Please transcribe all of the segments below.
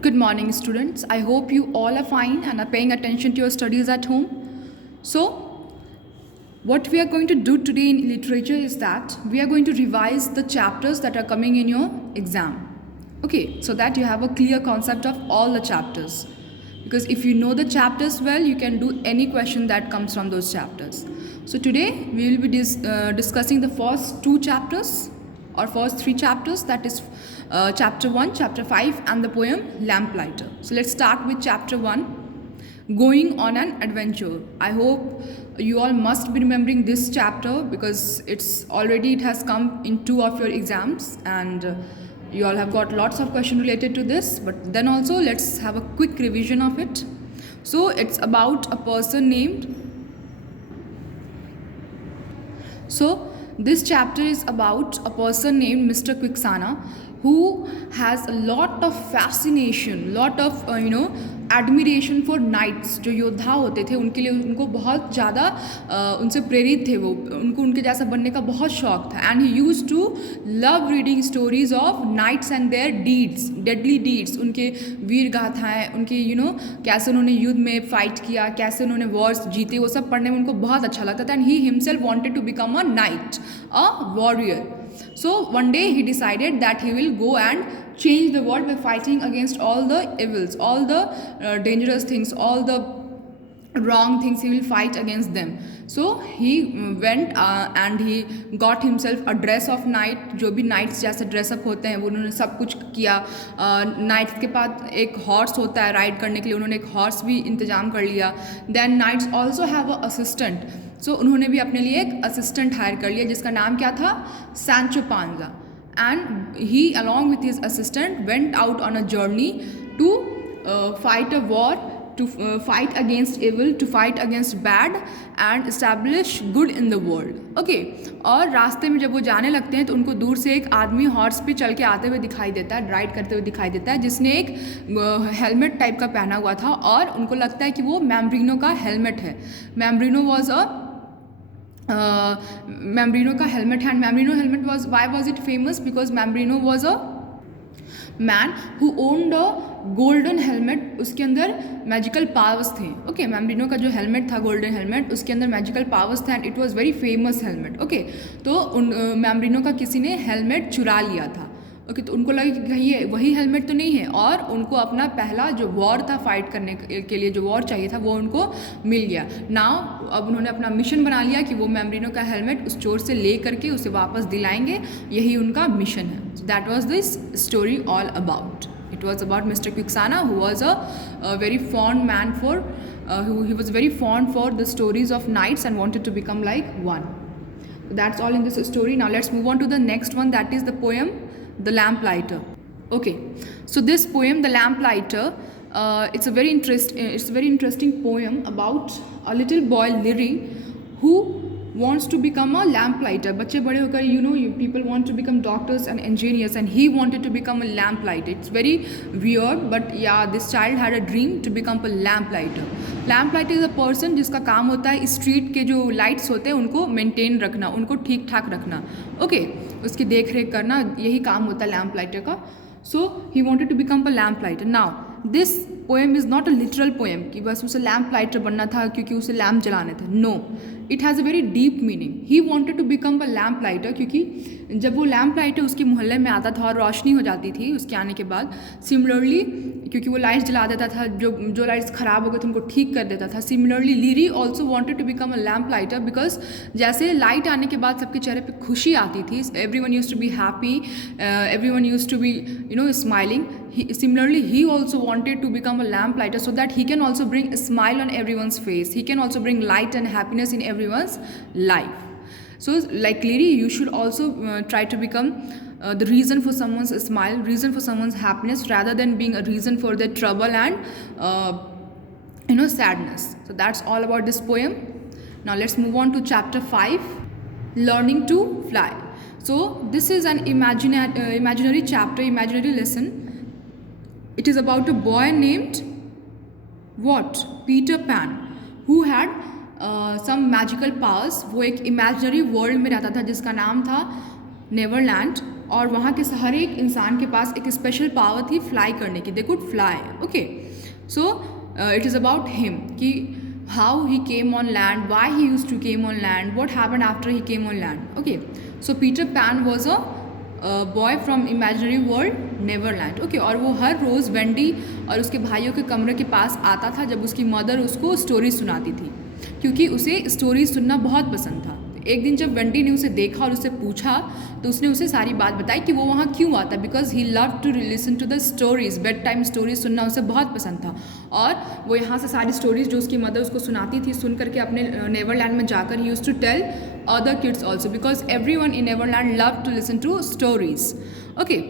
Good morning, students. I hope you all are fine and are paying attention to your studies at home. So, what we are going to do today in literature is that we are going to revise the chapters that are coming in your exam. Okay, so that you have a clear concept of all the chapters. Because if you know the chapters well, you can do any question that comes from those chapters. So, today we will be discussing the first two chapters or first three chapters, that is chapter 1, chapter 5 and the poem Lamplighter. So let's start with chapter 1, Going on an Adventure. I hope you all must be remembering this chapter because it has come in two of your exams, and you all have got lots of questions related to this, but then also let's have a quick revision of it. So it's about a person named this chapter is about a person named Mr. Quixana, who has a lot of fascination, lot of admiration for knights. जो योद्धा होते थे उनके लिए उनको बहुत ज़्यादा उनसे प्रेरित थे, वो उनको उनके जैसा बनने का बहुत शौक था. And he use to love reading stories of knights and their deeds, deadly deeds, उनके वीर गाथाएँ, उनके कैसे उन्होंने युद्ध में फाइट किया, कैसे उन्होंने वॉर्स जीते, वो सब पढ़ने में उनको बहुत अच्छा लगता था. And he himself wanted to become a knight, a warrior. So one day he decided that he will go and change the world by fighting against all the evils, all the dangerous things, all the wrong things. He will fight against them. So he went and he got himself a dress of knight. जो भी knights जैसे dress up होते हैं वो उन्होंने सब कुछ किया. knights के पास एक हॉर्स होता है राइड करने के लिए, उन्होंने एक हॉर्स भी इंतजाम कर लिया. Then knights also have a assistant. So उन्होंने भी अपने लिए एक असिस्टेंट हायर कर लिया जिसका नाम क्या था, Sancho Panza. And he along with his assistant went out on a journey to fight a war, to fight against evil, to fight against bad and establish good in the world. Okay, और रास्ते में जब वो जाने लगते हैं तो उनको दूर से एक आदमी हॉर्स पे चल के आते हुए दिखाई देता है, राइड करते हुए दिखाई देता है, जिसने एक हेलमेट टाइप का पहना हुआ था और उनको लगता है कि वो मैम्ब्रिनो का हेलमेट है. मैम्ब्रिनो वॉज अ Mambrino का हेलमेट है. And Mambrino helmet was, why was it famous? Because Mambrino was a man who owned a golden helmet. उसके अंदर मैजिकल पावर्स थे. ओके, Mambrino का जो हेलमेट था गोल्डन हेलमेट, उसके अंदर मैजिकल पावर्स थे and it was very famous helmet. Okay, तो Mambrino का किसी ने हेलमेट चुरा लिया था. ओके, तो उनको लगा कि कहीं ये वही हेलमेट तो नहीं है, और उनको अपना पहला जो वॉर था फाइट करने के लिए, जो वॉर चाहिए था वो उनको मिल गया. नाउ अब उन्होंने अपना मिशन बना लिया कि वो मैम्ब्रिनो का हेलमेट उस चोर से ले करके उसे वापस दिलाएंगे. यही उनका मिशन है. So that was this story all about. It was about mister क्विक्साना who was a very fond man for he was very fond for the stories of knights and wanted to become like one. That's all in this story. Now let's move on to the next one, that is the poem The Lamplighter. Okay, so this poem The Lamplighter, it's a very interesting poem about a little boy Leary who wants to become a lamplighter. बच्चे बड़े होकर people want to become doctors and engineers, and he wanted to become a lamplighter. It's very weird, but yeah, this child had a dream to become a lamplighter. Lamplighter is a person जिसका काम होता है street के जो lights होते हैं उनको maintain रखना, उनको ठीक ठाक रखना. ओके, उसकी देख रेख करना, यही काम होता है lamplighter का. So he wanted to become a lamplighter. Now this poem is not a literal poem कि बस उसे lamplighter बनना था क्योंकि उसे लैम्प जलाने थे. No, it has a very deep meaning. He wanted to become a lamplighter क्योंकि जब वो lamplighter उसके मोहल्ले में आता था और रोशनी हो जाती थी उसके आने के बाद, सिमिलरली क्योंकि वो लाइट्स जला देता था, जो लाइट्स ख़राब हो गए थे उनको ठीक कर देता था. Similarly Leerie also wanted to become a lamplighter because जैसे लाइट आने के बाद सबके चेहरे पे खुशी आती थी, everyone used to be happy, everyone used to be smiling. Similarly, he also wanted to become a lamplighter so that he can also bring a smile on everyone's face. He can also bring light and happiness in everyone's life. So like Leary, you should also try to become the reason for someone's smile, reason for someone's happiness, rather than being a reason for their trouble and sadness. So that's all about this poem. Now let's move on to chapter 5, Learning to Fly. So this is an imaginary chapter, imaginary lesson. It is about a boy named Peter Pan, who had some magical powers. वो एक imaginary world में रहता था जिसका नाम था Neverland. और वहाँ के हर एक इंसान के पास एक स्पेशल पावर थी फ्लाई करने की, they could fly, okay. So it is about him कि how he came on land, why he use to came on land, what happen after he came on land, okay. So Peter Pan was a boy from imaginary world Neverland, okay. और वो हर रोज़ Wendy और उसके भाइयों के कमरे के पास आता था जब उसकी मदर उसको स्टोरी सुनाती थी, क्योंकि उसे स्टोरी सुनना बहुत पसंद था। एक दिन जब वेंडी ने उसे देखा और उससे पूछा तो उसने उसे सारी बात बताई कि वो वहाँ क्यों आता, because he love to listen to the stories, bed time stories सुनना उसे बहुत पसंद था। और वो यहाँ से सारी स्टोरीज़ जो उसकी मदर उसको सुनाती थी सुन करके अपने नेवरलैंड में जाकर he used to tell other kids also, because everyone in Neverland love to listen to stories, okay.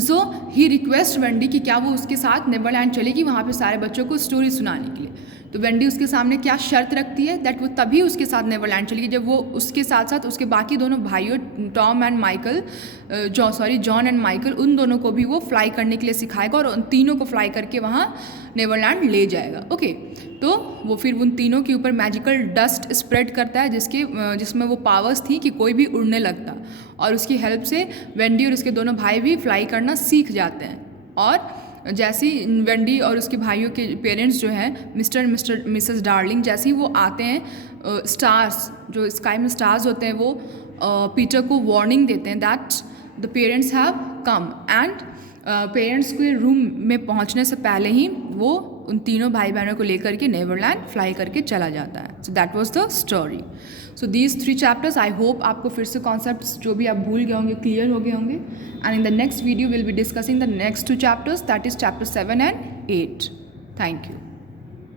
So he request Wendy कि क्या वो उसके साथ नेवरलैंड चलेगी वहाँ पे सारे बच्चों को स्टोरी सुनाने के लिए। तो वेंडी उसके सामने क्या शर्त रखती है दैट वो तभी उसके साथ नेवरलैंड चलेगी जब वो उसके साथ साथ उसके बाकी दोनों भाइयों Tom and Michael, John and Michael, उन दोनों को भी वो फ्लाई करने के लिए सिखाएगा और उन तीनों को फ्लाई करके वहाँ नेवरलैंड ले जाएगा, ओके। तो वो फिर उन तीनों के ऊपर मैजिकल डस्ट स्प्रेड करता है जिसमें वो पावर्स थी कि कोई भी उड़ने लगता, और उसकी हेल्प से वेंडी और उसके दोनों भाई भी फ्लाई करना सीख जाते हैं। और जैसे ही वेंडी और उसके भाइयों के पेरेंट्स जो हैं मिस्टर मिसेस डार्लिंग, जैसे ही वो आते हैं स्टार्स, जो स्काई में स्टार्स होते हैं, वो पीटर को वार्निंग देते हैं that the parents have come, and parents के रूम में पहुंचने से पहले ही वो उन तीनों भाई बहनों को लेकर के नेवरलैंड फ्लाई करके चला जाता है। So that was the story. So these 3 chapters, I hope आपको फिर से कॉन्सेप्ट्स जो भी आप भूल गए होंगे क्लियर हो गए होंगे। And in the next video will be discussing the next 2 chapters, that is chapter 7 and 8. Thank you.